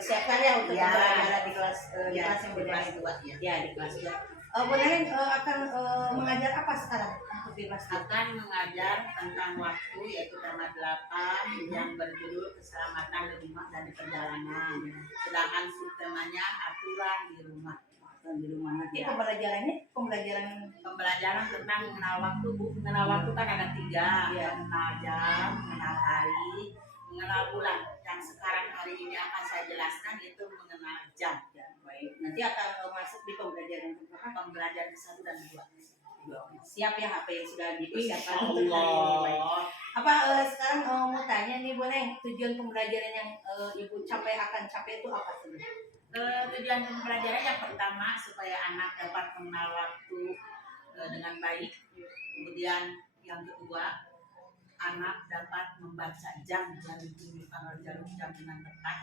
mempersiapkan ya untuk pembelajaran di kelas yang di kelas 2 ya. Ya, di kelas 2. Bu Neneng akan mengajar apa sekarang untuk di kelas 2? Akan mengajar tentang waktu, yaitu tema 8 yang berjudul keselamatan di rumah dan di perjalanan. Sedangkan subtemanya aturan di rumah. Nanti pembelajaran tentang mengenal waktu, Bu. Mengenal waktu kan ada 3, mengenal jam, mengenal hari, mengenal bulan. Yang sekarang hari ini akan saya jelaskan itu mengenal jam. Baik, nanti akan masuk di pembelajaran ke 1 dan 2. Siap ya apa yang sudah dipersiapkan untuk hari ini. Apa sekarang mau tanya nih Bu Neng, tujuan pembelajaran yang Ibu akan capai itu apa sebenarnya? Tujuan pembelajaran yang pertama supaya anak dapat mengenal waktu dengan baik. Kemudian yang kedua, anak dapat membaca jam yang ditunjukkan oleh jarum jam dengan tepat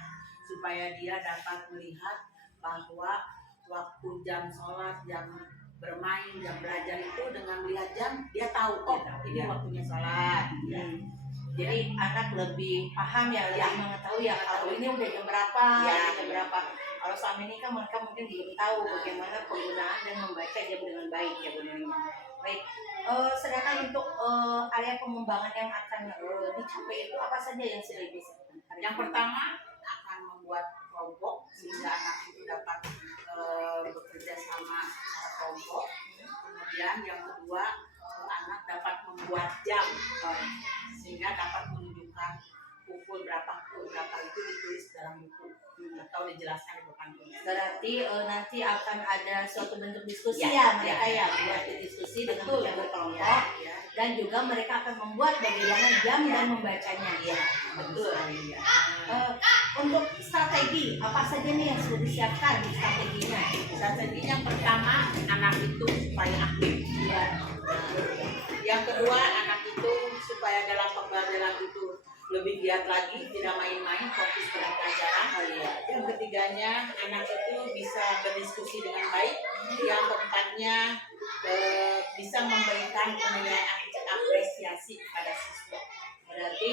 supaya dia dapat melihat bahwa waktu jam sholat, jam bermain, jam belajar itu dengan melihat jam dia tahu ini waktunya sholat. Jadi anak lebih paham ya, lebih mengetahui ya kalau ini udah jam berapa, jam berapa. Kalau selama ini kan mereka mungkin belum tahu bagaimana penggunaan dan membaca jam dengan baik ya Bu Neneng. Baik, sedangkan untuk area pengembangan yang akan dicapai itu apa saja yang sudah disiapkan? Yang pertama akan membuat kelompok sehingga anak itu dapat bekerja sama secara kelompok. Kemudian yang kedua, anak dapat membuat jam sehingga dapat menunjukkan pukul berapa itu ditulis dalam buku atau dijelaskan di depan tulis. Berarti nanti akan ada suatu bentuk diskusi mereka buat diskusi dengan berkelompok dan juga mereka akan membuat bagaimana jam dan membacanya. Betul. Untuk strategi apa saja nih yang sudah disiapkan di strateginya? Strategi yang pertama, anak itu supaya aktif. Yang kedua, anak itu supaya dalam pembelajaran itu lebih giat lagi, tidak main-main, fokus pada pelajaran. Yang ketiganya, anak itu bisa berdiskusi dengan baik. Yang keempatnya, bisa memberikan penilaian apresiasi kepada siswa. Berarti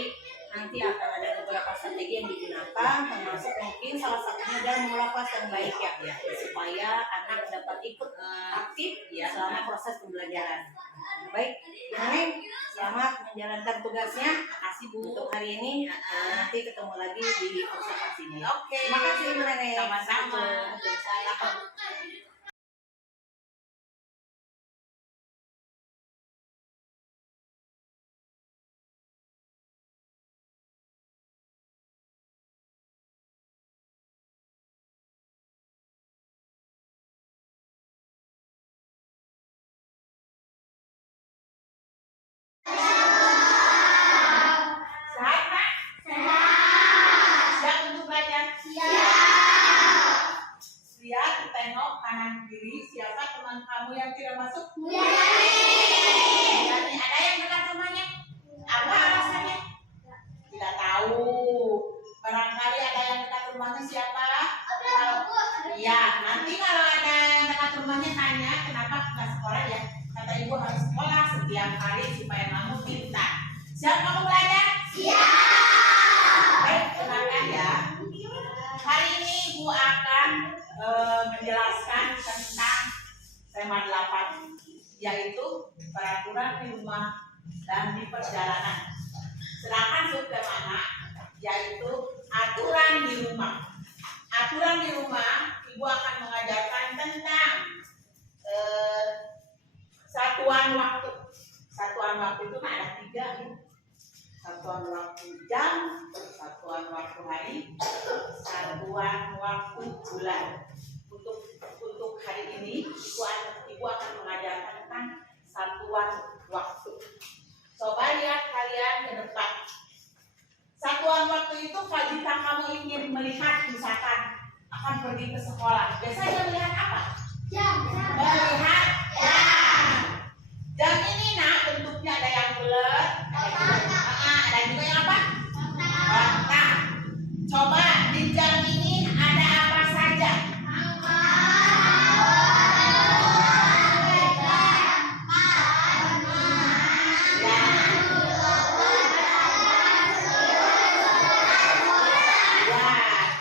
nanti akan ada beberapa strategi yang digunakan, termasuk mungkin salah satunya adalah mengelola kelas yang baik supaya anak dapat ikut aktif selama proses pembelajaran. Baik, Neneng, selamat menjalankan tugasnya. Makasih Bu untuk hari ini. Nanti ketemu lagi di observasinya. Oke. Terima kasih Bu Neneng. Sama-sama. Kanan kiri, siapa teman kamu yang tidak masuk? Ada yang dekat rumahnya? Apa alasannya? Tidak tahu. Barangkali ada yang dekat rumahnya siapa? Iya, nanti kalau ada yang dekat rumahnya tanya kenapa nggak sekolah ya? Kata ibu harus sekolah setiap hari supaya kamu pintar. Siap kamu belajar? Siap. Baik, kenalkan ya. Hari ini ibu akan menjelaskan tentang tema 8, yaitu peraturan di rumah dan di perjalanan. Sedangkan subtemanya yaitu aturan di rumah. Aturan di rumah, ibu akan mengajarkan tentang satuan waktu. Satuan waktu itu ada 3. Satuan waktu jam, satuan waktu hari, satuan waktu bulan. Untuk hari ini ibu akan mengajarkan tentang satuan waktu. Coba lihat kalian ke depan. Satuan waktu itu jika kamu ingin melihat misalkan akan pergi ke sekolah, biasanya melihat apa? Jam. Melihat jam. Jam ini bentuknya ada yang bulat, ada juga yang apa? Kotak. Coba di jam ini ada apa saja?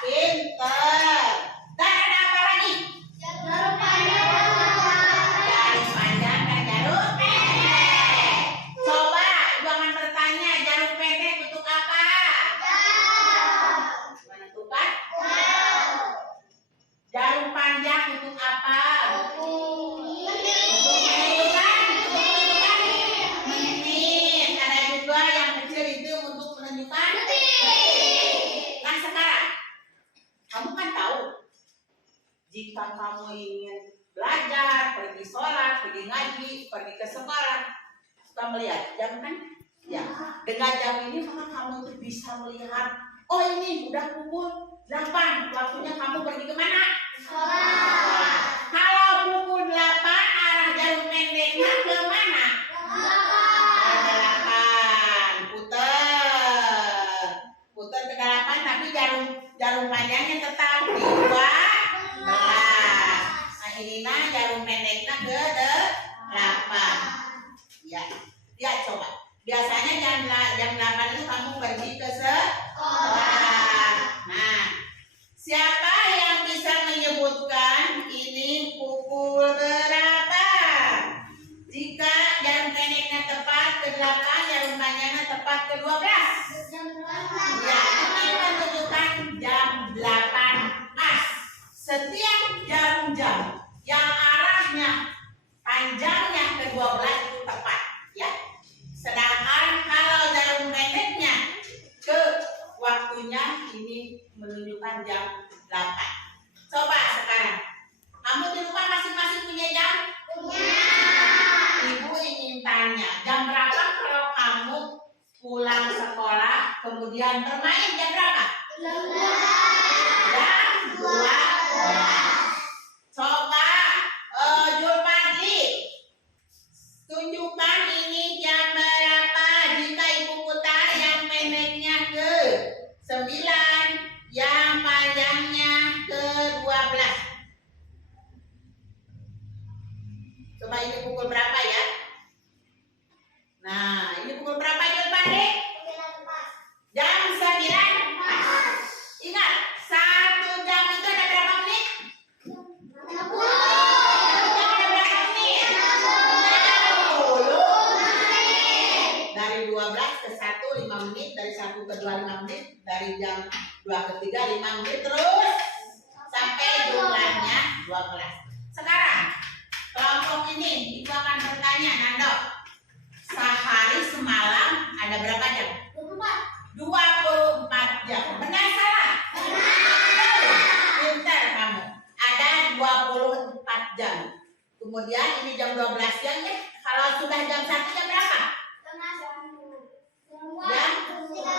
Pintar. jika kamu ingin belajar, pergi sholat, pergi ngaji, pergi ke sekolah, suka melihat jam kan? Ya, dengan jam ini maka kamu tuh bisa melihat, oh ini udah pukul 8, waktunya kamu pergi kemana? Sekolah. Kalau pukul 8 arah jarum pendeknya kemana? Ke 8, putar ke 8, tapi jarum panjangnya tetap di 12. Nah ini jarum pendeknya ke 8. Ya, lihat coba. Biasanya jam 8 itu kamu pergi ke sekolah. Nah, siapa yang bisa menyebutkan ini pukul berapa? Jika jarum pendeknya tepat ke 8, jarum panjangnya tepat ke 12. Ya, ini menunjukkan jam 8 pas. Setiap jam yang arahnya panjangnya ke 12 itu tepat, ya. Sedangkan kalau jarum pendeknya ke waktunya ini menunjukkan jam 8. Coba sekarang, kamu di rumah masing-masing punya jam? Punya. Ibu ingin tanya, jam berapa kalau kamu pulang sekolah kemudian bermain, jam berapa? Jam 12. Coba Julpadi, tunjukkan ini jam berapa jika ibu putar yang pendeknya ke 9, yang panjangnya ke 12. Coba ini pukul berapa ya? Nah, ini pukul berapa Julpadi? Jam 9. Ingat, 1 jam itu ada berapa menit? 12 ke 1 5 menit, dari 1 ke 2 5 menit, dari jam 2 ke 3 5 menit, terus sampai jumlahnya 12. Sekarang kelompok ini ibu akan bertanya, Nando, sehari semalam ada berapa jam? 24 jam. Benar salah? Benar. Pintar kamu. Ada 24 jam. Kemudian ini jam 12 jam ya. Kalau sudah jam 1 jam berapa? Jam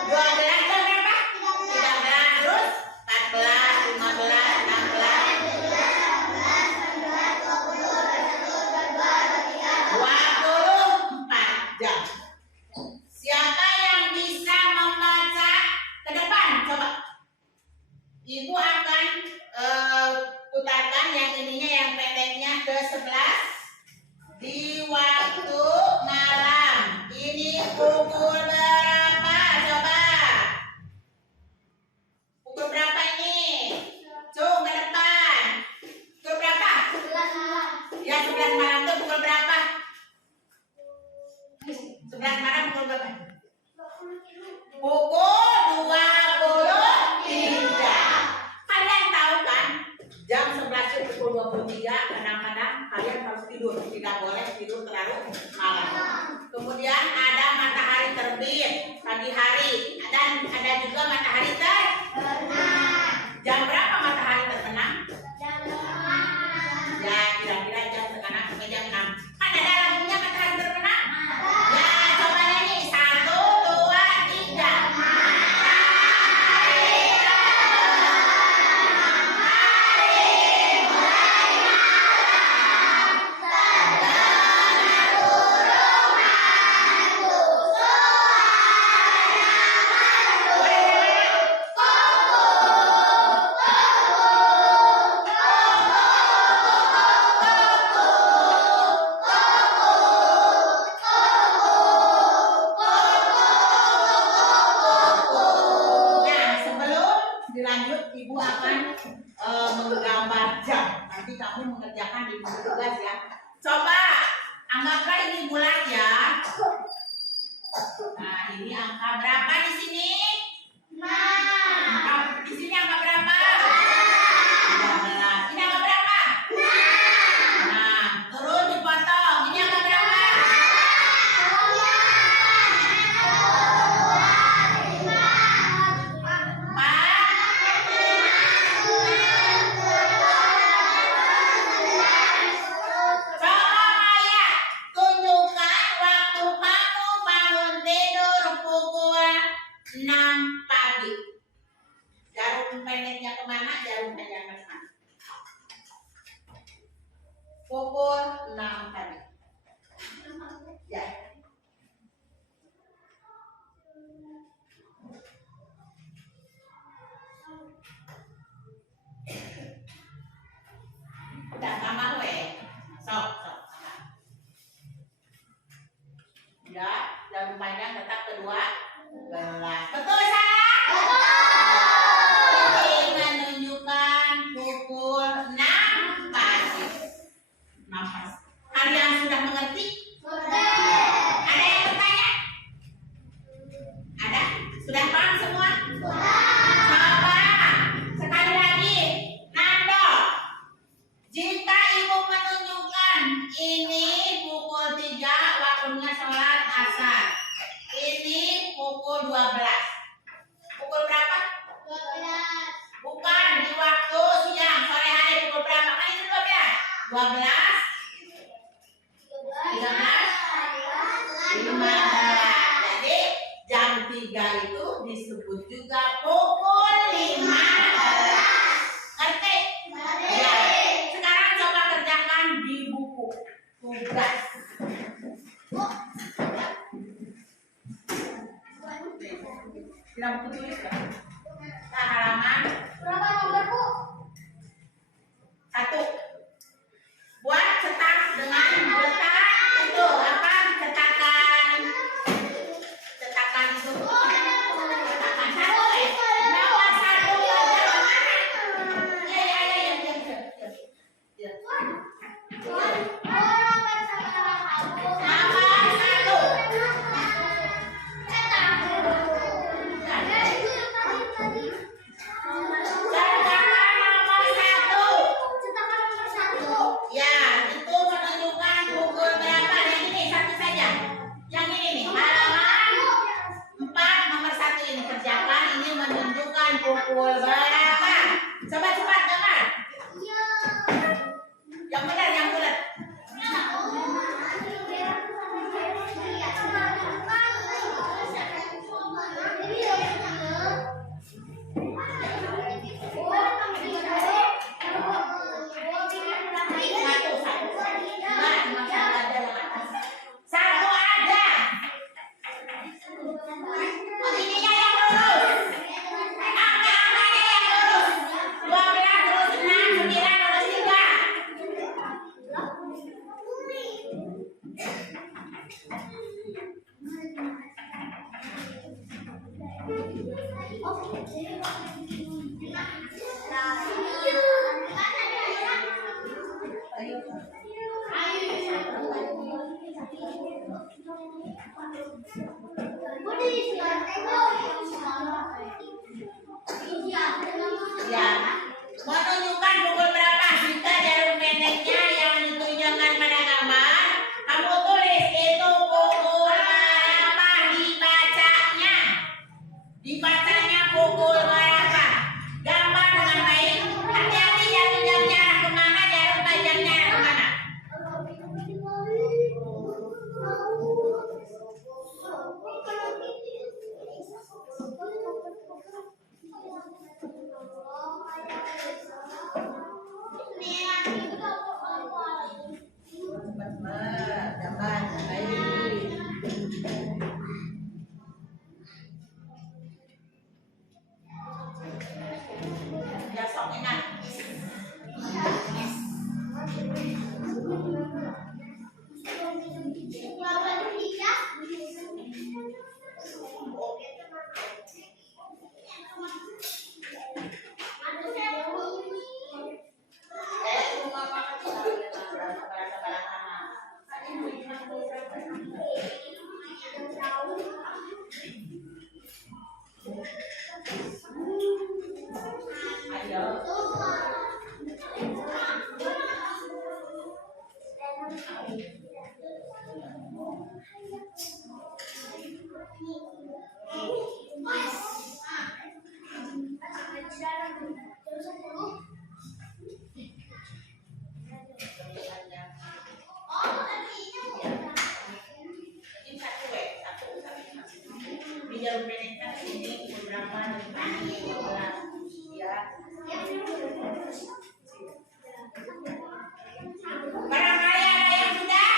12 jam berapa? 13, terus 14, 15, 16, 24 jam. Siapa yang bisa membaca ke depan? Coba. Ibu akan putarkan yang ininya, yang pendeknya ke 11 di waktu malam. Ini pukul berapa? Coba. Pukul berapa ini? Cung ke depan. Pukul berapa? 11 malam. Ya, 11 malam itu pukul berapa? 11 malam pukul berapa? Pukul 23. Kalian tahu kan? Jam 11 itu pukul 23, kadang-kadang kalian harus tidur. Tidak boleh tidur terlalu malam. Kemudian ada matahari terbit pagi hari, dan ada juga matahari terbenam. Jam berapa matahari terbenam? Ya, kira-kira jam sekarang sampai jam 6. Kan ada lagunya matahari terbenam? Ya, coba nyanyi. 1, 2, 3. Dilanjut, ibu akan menggambar jam. Nanti kamu mengerjakan di buku tugas ya. Coba anggaplah ini bulan ya. Nah, ini angka berapa di sini? 6. Di sini angka berapa? 15. Ini angka berapa? 6. Nah, terus dipotong. Ini angka berapa? 4. jarum pendeknya kemana, jarum panjangnya kemana. Pukul 6 tadi. Ya. Udah tambah we. Sok. Udah, jarum panjang tetap kedua belas. Betul salah? Betul. Ini menunjukkan pukul 6 pagi. Nafas. Kalian sudah mengerti? Ada yang bertanya? Ada? Sudah paham semua? Coba sekali lagi, Nando. Jika ibu menunjukkan ini pukul 3 waktunya sholat asar. Ini pukul 12. Pukul berapa? 12. Bukan di waktu siang, sore hari pukul berapa? Kan itu 12. 12. 15. Jadi jam 3 itu disebut juga pukul 15. Ngerti? Ya. Sekarang coba kerjakan di buku tugas. Tidak buku tulis kan? Nah, halaman Berapa nomor, Bu? 1. Buat cetak dengan letak itu apa? Cetakan itu. Cetakan 1 ya. Nomor 1 aja mana? Ya. Nomor 1. Cetakan nomor 1. Ya, itu menunjukkan pukul berapa? Yang ini satu saja. Yang ini nih, halaman 4 nomor 1 ini kerjakan. Ini menunjukkan pukul berapa? Coba cepat dengar. Yang benar, yang bulat. Satu aja. Ininya yang lurus. Angka-angkanya yang lurus. 12 terus 6, 9 terus 3. Ya, menunjukkan pukul berapa? Jika jarum pendeknya yang ditunjukkan pada gambar, kamu tulis itu pukul berapa dibacanya. Dibacanya pukul berapa? Gambar dengan baik. Hati-hati jarum jamnya arah kemana, jarum panjangnya arah kemana. Gambar baik. Ya, sok enak. Ayo. Barangkali ada yang sudah?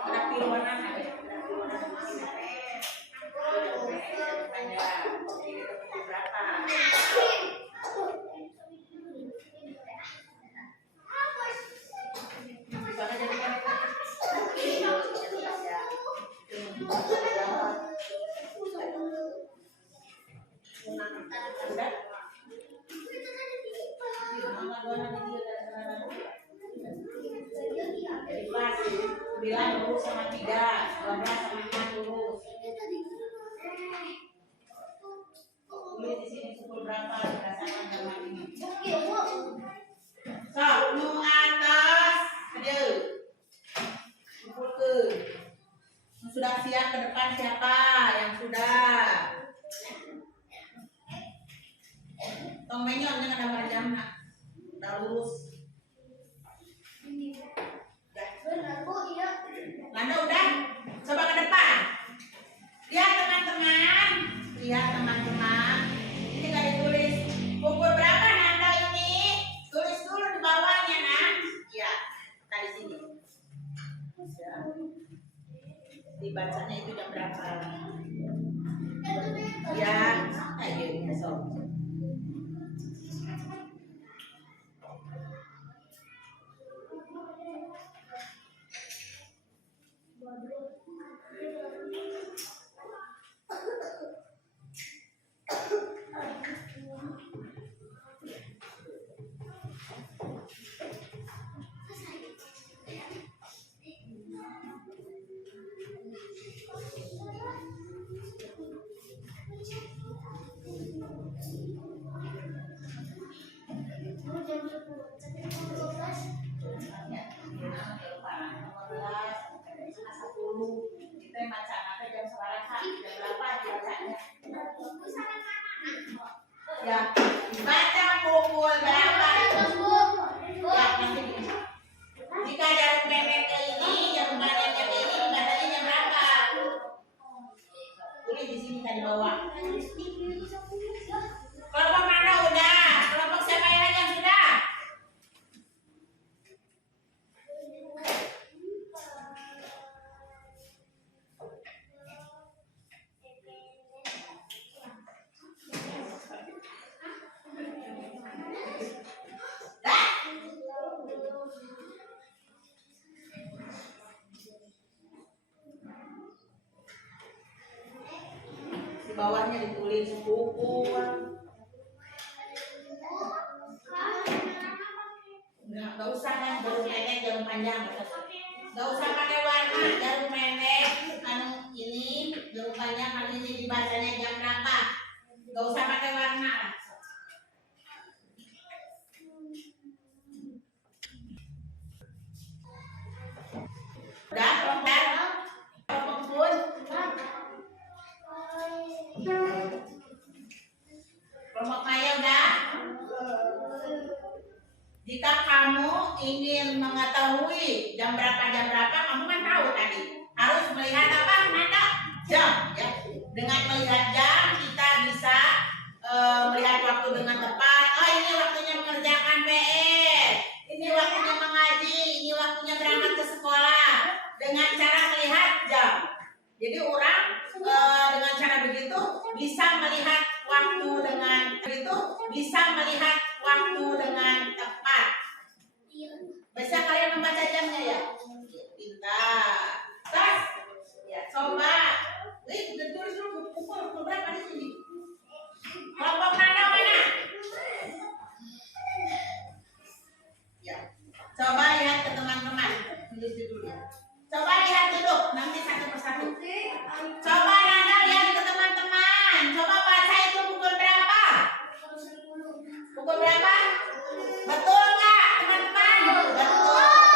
Ada pilih warna nggak ya? Ada pilih warna di sini. Panjang. Ini pukul berapa? Soalnya jadi kan udah? Jadi kelas 9 lurus sama 3, 12 sama 5 lurus. Tulis di sini pukul berapa berdasarkan gambar ini. So, nu atas, ada. Pukul ke. Sudah siap ke depan siapa yang sudah? Tong menyon jangan gambar jamnya. Udah lurus. Landa udah? Coba ke depan. Lihat teman-teman. Lihat teman-teman. Ini nggak ditulis. Pukul berapa Nanda ini? Tulis dulu di bawahnya, Nak. Ya, tadi sini. Ya. Dibacanya itu jam berapa? Ya, ayo ya sob. Kita baca apa jam sekarang jam berapa dibacanya? Ya, baca pukul berapa? Ya, nanti jika jarum memek ke ini, jarum panjangnya ke ini, bacanya jam berapa? Tulis di sini tadi bawah. Kelompok mana udah? Kelompok siapa yang lagi yang sudah? Di bawahnya ditulis pukul. Nggak usah kan jarum pendek jarum panjang. Nggak usah pakai warna jarum pendek anu ini jarum panjang anu ini dibacanya jam berapa. Nggak usah pakai warna. Udah, kelompok pun. Kelompok Maya udah? Jika kamu ingin mengetahui jam berapa, kamu kan tahu tadi. Harus melihat apa, Nanda? Jam, ya. Dengan melihat jam, kita bisa melihat waktu dengan tepat. Oh, ini waktunya mengerjakan PR. Ini waktunya mengaji. Ini waktunya berangkat ke sekolah. Dengan cara melihat jam. Jadi orang dengan cara begitu bisa melihat waktu dengan tepat. Bisa kalian membaca jamnya ya? Pintar. Tas. Ya, coba. Tulis dulu pukul berapa di sini? Kelompok mana? Ya. Coba lihat ke teman-teman. Tulis dulu ya. Coba lihat dulu, nanti satu persatu. Coba Nanda lihat ke teman-teman. Coba baca itu pukul berapa? Pukul berapa? Betul nggak teman-teman? Betul.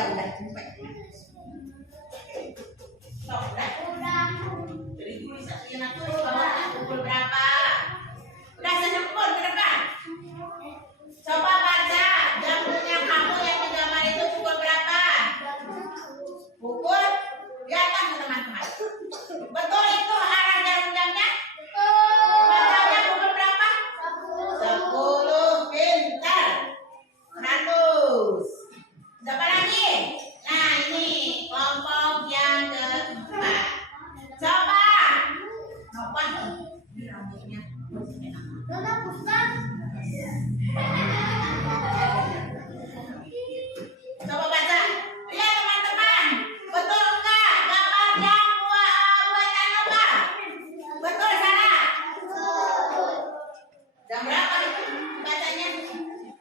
Ya udah. Sok, udah. Jadi tulis satunya tulis bawahnya pukul berapa. Udah saya pukul ke depan. Coba baca jamnya kamu yang di gambar itu pukul berapa? Pukul di atas teman-teman. Betul itu arah jarum-jamnya? Bacanya pukul berapa? 10. Pintar. Terus. Siapa lagi? Nah ini kelompok yang keempat. Coba. Coba. Ini rambutnya. Coba baca. Lihat teman-teman. Betul enggak? Gambar yang buatan apa? Betul salah? Jam berapa itu bacanya?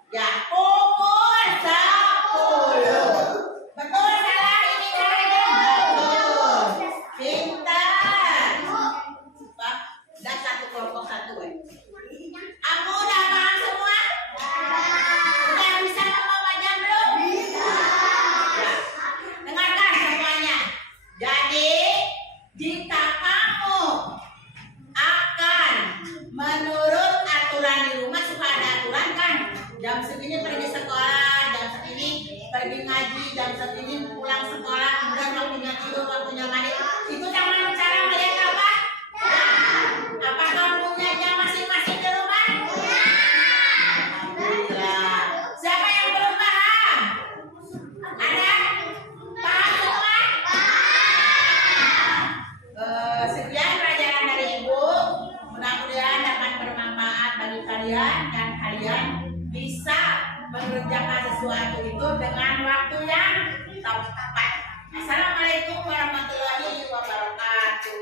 Ya pukul 10. Betul salah ini caranya? Betul. Pintar. Pak, udah satu kelompok satu ya. Aku udah paham semua? Udah bisa membawa jam belum? Ya. Dengarkan semuanya. Jadi, jika kamu akan menurut aturan di rumah, suka ada aturan kan? Jam segini pergi sekolah, jam segini pergi ngaji, jam segini pulang sekolah, kemudian waktunya tidur, waktunya mandi. Itu sama cara melihat apa? Apakah punya jam masing-masing di rumah? Alhamdulillah. Siapa yang belum paham? Ada? Paham semua? Sekian pelajaran dari Ibu. Mudah-mudahan dapat bermanfaat bagi kalian dan kalian bisa mengerjakan sesuatu itu dengan waktu yang tepat. Assalamualaikum warahmatullahi wabarakatuh.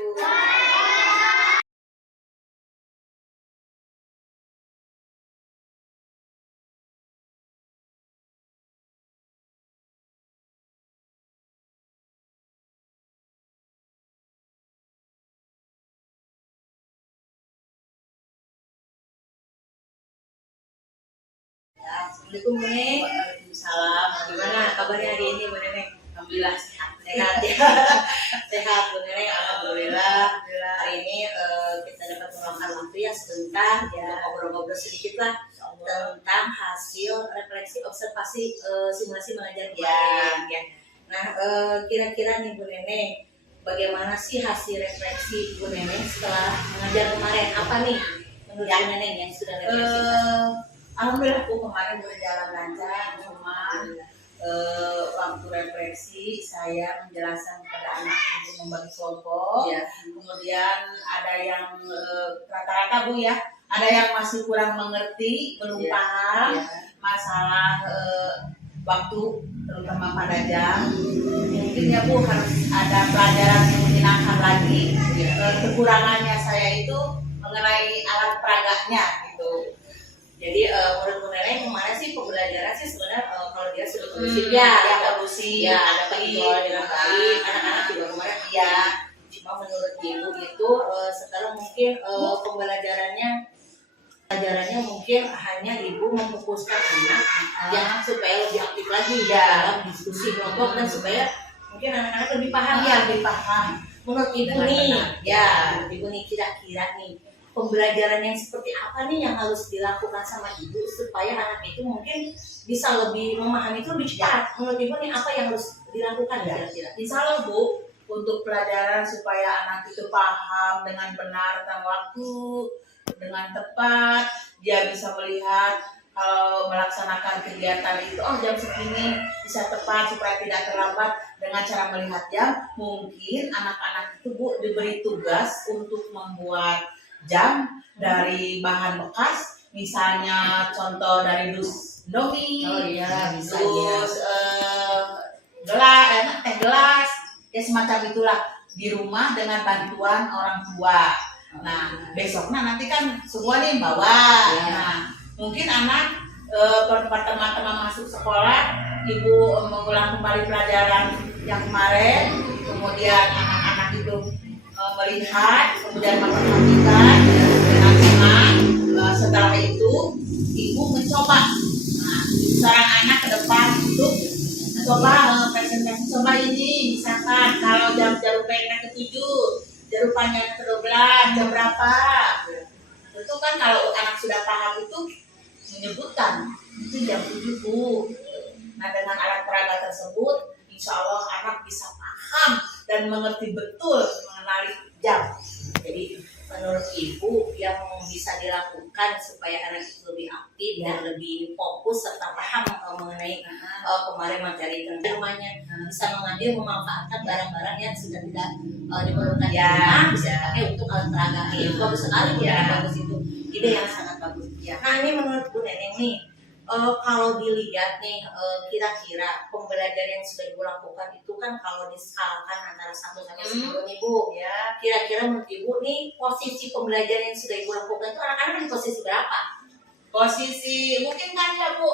Assalamualaikum Bu Neng. Waalaikumsalam. Gimana kabarnya hari ini Bu Neneng? Alhamdulillah sehat. Sehat ya. Sehat Bu Neneng. Alhamdulillah. Hari ini kita dapat meluangkan waktu ya sebentar ya ngobrol-ngobrol sedikit lah tentang hasil refleksi observasi simulasi mengajar kemarin ya. Nah kira-kira nih Bu Neneng, bagaimana sih hasil refleksi Bu Neneng setelah mengajar kemarin? Apa nih menurut Bu Neneng yang sudah refleksi? Alhamdulillah aku kemarin berjalan lancar, cuma waktu refleksi saya menjelaskan kepada anak untuk membagi kelompok. Ya. Kemudian ada yang rata-rata Bu ya, ada yang masih kurang mengerti, belum Ya. paham Ya. masalah waktu, terutama pada jam. Mungkin ya Bu harus ada pelajaran yang menyenangkan lagi. Kekurangannya saya itu mengenai alat peraganya gitu. Jadi menurut Bu Neneng kemarin sih pembelajaran sih sebenarnya kalau dia sudah kondusif ya kondusif ya ada penjualan dengan baik, anak-anak juga kemarin ya. Cuma menurut Ibu itu sekarang mungkin pelajarannya mungkin hanya Ibu memfokuskan anak yang supaya lebih aktif lagi ya dalam diskusi kelompok dan supaya mungkin anak-anak lebih paham ya lebih paham. Menurut Ibu Dengan nih benar. ya menurut Ibu nih kira-kira nih pembelajaran yang seperti apa nih yang harus dilakukan sama Ibu supaya anak itu mungkin bisa lebih memahami itu lebih cepat. Menurut Ibu nih apa yang harus dilakukan Ya. kira-kira? Insya Allah Bu, untuk pelajaran supaya anak itu paham dengan benar tentang waktu, dengan tepat, dia bisa melihat kalau melaksanakan kegiatan itu, oh jam segini bisa tepat supaya tidak terlambat dengan cara melihat jam. Mungkin anak-anak itu Bu diberi tugas untuk membuat jam dari bahan bekas, misalnya contoh dari dus Indomie, Oh iya bisa terus teh gelas, ya semacam itulah di rumah dengan bantuan orang tua. Nah besoknya nanti kan semua nih bawa. Ya. Nah mungkin anak teman-teman masuk sekolah, Ibu mengulang kembali pelajaran yang kemarin, kemudian anak-anak itu melihat, kemudian memperhatikan dengan senang. Setelah itu Ibu mencoba. Nah, saran anak ke depan untuk coba coba ini misalkan kalau jam jarupanya ke-7, jarupannya ke-12, jam berapa? Tentu kan kalau anak sudah paham itu menyebutkan itu jam 7 Bu. Nah dengan alat peraga tersebut, insya Allah anak bisa paham dan mengerti betul mengenali jam. Jadi menurut ibu yang bisa dilakukan supaya anak itu lebih aktif dan lebih fokus serta paham mengenai kemarin materi tentang rumahnya, bisa mengambil memanfaatkan barang-barang yang sudah tidak diperlukan di rumah, bisa dipakai untuk alat peraga. Itu bagus sekali Bu Neneng, bagus itu ide yang sangat bagus. Nah ini menurut Bu Neneng nih, kalau dilihat nih kira-kira pembelajaran yang sudah ibu lakukan itu kan kalau diskalakan antara 1 sampai 10 nih Bu, Ya, kira-kira menurut ibu nih posisi pembelajaran yang sudah ibu lakukan itu anak-anak di posisi berapa? posisi mungkin kan ya Bu,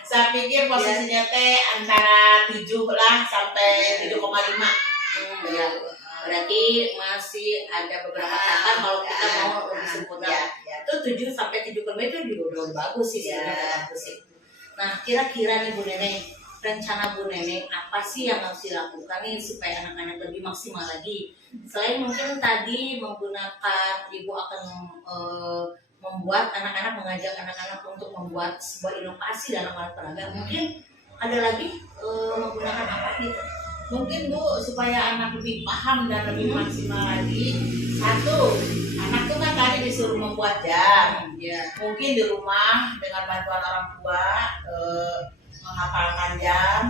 saya pikir posisinya teh antara 7 lah sampai 7,5. Ya, berarti masih ada beberapa tahapan kalau kita mau lebih sempurna. Itu 7 sampai 7 itu juga udah bagus sih sebenarnya, bagus sih. Nah kira-kira nih Bu Neneng, rencana Bu Neneng apa sih yang harus dilakukan nih supaya anak-anak lebih maksimal lagi? Selain mungkin tadi menggunakan ibu akan membuat anak-anak, mengajak anak-anak untuk membuat sebuah inovasi dalam alat peraga, mungkin ada lagi menggunakan apa gitu? Mungkin Bu, supaya anak lebih paham dan lebih maksimal lagi, satu, anak tuh kan tadi disuruh membuat jam. Ya. Mungkin di rumah dengan bantuan orang tua menghafalkan jam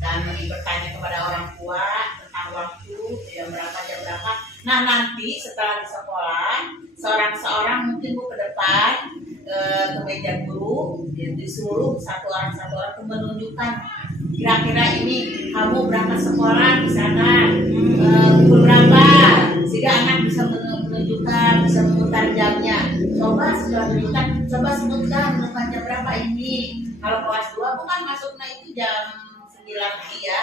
dan bertanya kepada orang tua tentang waktu jam berapa. Nah nanti setelah di sekolah, seorang mungkin Bu ke depan ke meja guru, disuruh satu orang tuh menunjukkan kira-kira ini kamu berangkat sekolah misalkan pukul berapa, sehingga anak bisa menunjukkan, bisa memutar jamnya. Coba setelah menunjukkan, coba sebutkan bukan jam berapa ini. Kalau kelas 2 bukan masuknya itu jam 9 pagi ya.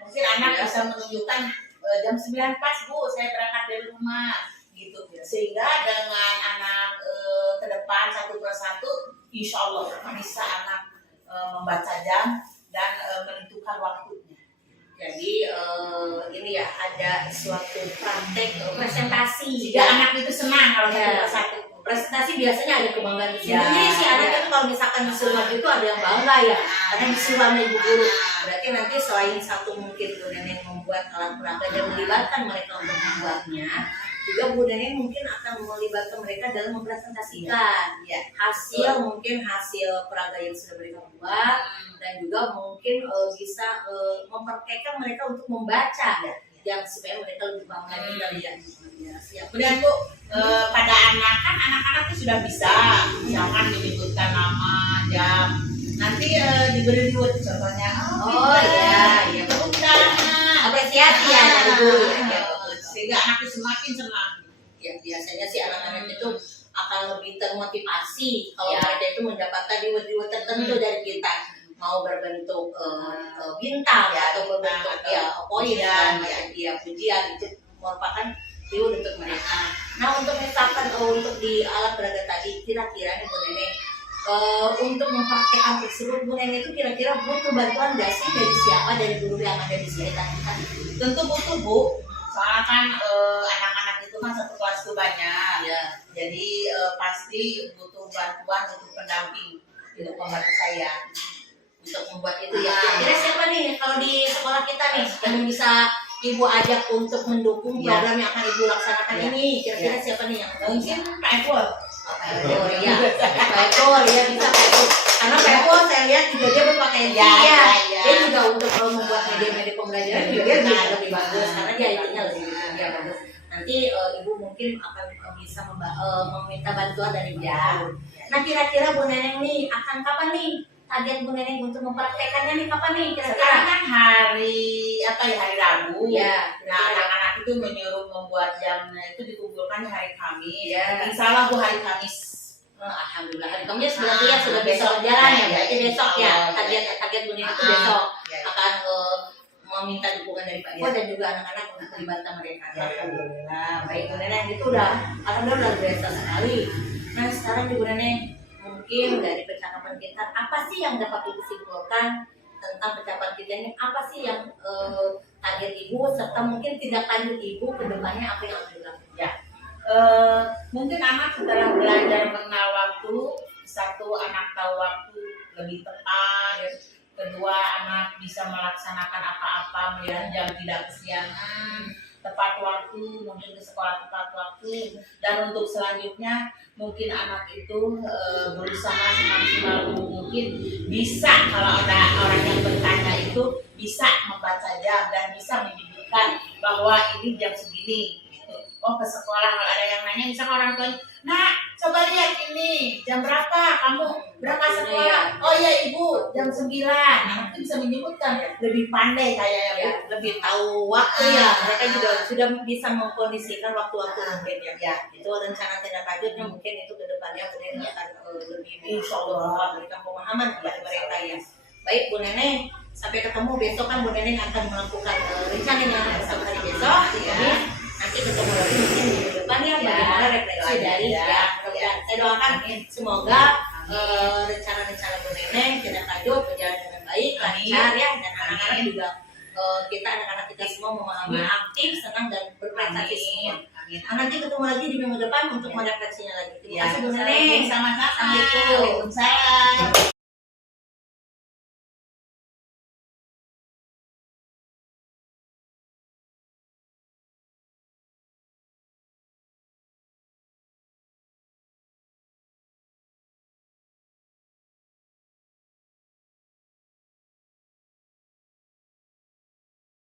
Mungkin anak bisa menunjukkan jam 9 pas Bu, saya berangkat dari rumah gitu. Sehingga dengan anak ke depan satu persatu, insya Allah bisa anak membaca jam dan menentukan waktunya. Jadi ini ya ada suatu praktek presentasi. Jika anak itu senang kalau Ya. satu Presentasi biasanya ada kebanggaan di sini. Ya, Jadi si anak ya. itu kalau misalkan disuruh itu ada yang bangga ya, karena disuruh sama ibu guru. Berarti nanti selain satu mungkin Bu Neneng membuat alat peraga dan melibatkan mereka untuk membuatnya, juga Bu Neneng mungkin akan melibatkan mereka dalam mempresentasikan hasil, mungkin hasil peraga yang sudah mereka buat, dan juga mungkin bisa memperkenalkan mereka untuk membaca yang supaya mereka lebih paham lagi dari yang siap. Kemudian Bu, pada anak-anak itu sudah bisa misalkan menyebutkan nama, jam. Nanti diberi reward contohnya. Oh iya, Udah. apresiasi ya dari guru ya. Sehingga anak itu semakin senang. Ya biasanya sih anak-anak itu akan lebih termotivasi kalau Ya. mereka itu mendapatkan reward tertentu dari kita, mau berbentuk bintang Ya, atau berbentuk bintang, ya poin pujian, ya pujian itu merupakan reward untuk mereka. Nah untuk misalkan untuk di alat peraga tadi kira-kira nih Bu Neneng untuk mempraktekkan tersebut Bu Neneng itu kira-kira butuh bantuan nggak sih dari siapa, dari guru yang ada di sekitar kita? Tentu butuh Bu, soalnya kan anak-anak itu kan satu kelas tuh banyak. Ya. Jadi pasti butuh bantuan, butuh pendamping untuk membantu saya. Untuk membuat itu ya. Kira siapa nih kalau di sekolah kita nih yang bisa ibu ajak untuk mendukung Ya. program yang akan ibu laksanakan Ya. ini? Kira-kira siapa nih yang Mungkin Pak Epul. Pak ya, Pak Epul ya bisa Pak Epul. Karena Pak Epul saya lihat juga dia berpakaian Ya, ya. ya. Dia juga untuk membuat media-media pembelajaran juga dia bisa lebih bagus karena dia IT-nya lebih bagus. Nanti ibu mungkin akan bisa meminta bantuan dari Pak Epul. Nah kira-kira Bu Neneng nih akan kapan nih target Bu Neneng untuk mempraktekannya nih kapan nih Sekarang kira-kira? kan hari Rabu. Ya, Nah anak-anak itu menyuruh membuat jamnya itu dikumpulkan di hari Kamis. Ya. Insya Allah Bu hari Kamis. Alhamdulillah hari Kamis berarti ya sudah bisa berjalan ya, berarti besok ya target Bu Neneng itu besok akan meminta dukungan dari Pak Eko dan juga anak-anak untuk melibatkan mereka. Alhamdulillah baik Bu Neneng itu udah alhamdulillah luar biasa sekali. Nah sekarang Bu Neneng mungkin dari percakapan kita apa sih yang dapat ibu simpulkan tentang pencapaian kita ini apa sih yang target ibu serta mungkin tindak lanjut ibu ke depannya apa yang harus dilakukan? Mungkin anak setelah belajar mengenal waktu, satu anak tahu waktu lebih tepat, kedua anak bisa melaksanakan apa-apa melihat jam tidak kesiangan, tepat waktu, mungkin ke sekolah tepat waktu, dan untuk selanjutnya mungkin anak itu berusaha semaksimal mungkin bisa, kalau ada orang yang bertanya itu bisa membaca jam dan bisa menyebutkan bahwa ini jam segini gitu. Oh, ke sekolah kalau ada yang nanya misalnya orang tua, "Nak, coba lihat ini jam berapa, kamu berapa sekolah?" "Oh iya ibu, jam 9." Anak itu bisa menyebutkan, lebih pandai kayak ya, Ya, lebih tahu waktu ya, mereka juga sudah bisa mengkondisikan waktu-waktu mungkin ya. Ya. Itu rencana tindak lanjutnya mungkin itu ke depannya kemudian akan lebih Insya Allah. memberikan pemahaman kepada mereka ya. Baik Bu Neneng, sampai ketemu besok kan Bu Neneng akan melakukan rencananya esok hari besok ya. Nanti ketemu lagi mungkin minggu depan ya bagaimana refleksi dari ya. Saya doakan semoga rencana-rencana Bu Neneng tindak lanjut berjalan dengan baik, lancar ya, dan anak-anak juga kita anak-anak kita semua memahami, aktif, senang dan berprestasi semua. Nah, nanti ketemu lagi di minggu depan untuk merefleksinya lagi. Terima kasih Bu Neneng. Sama-sama. Assalamualaikum. Waalaikumsalam.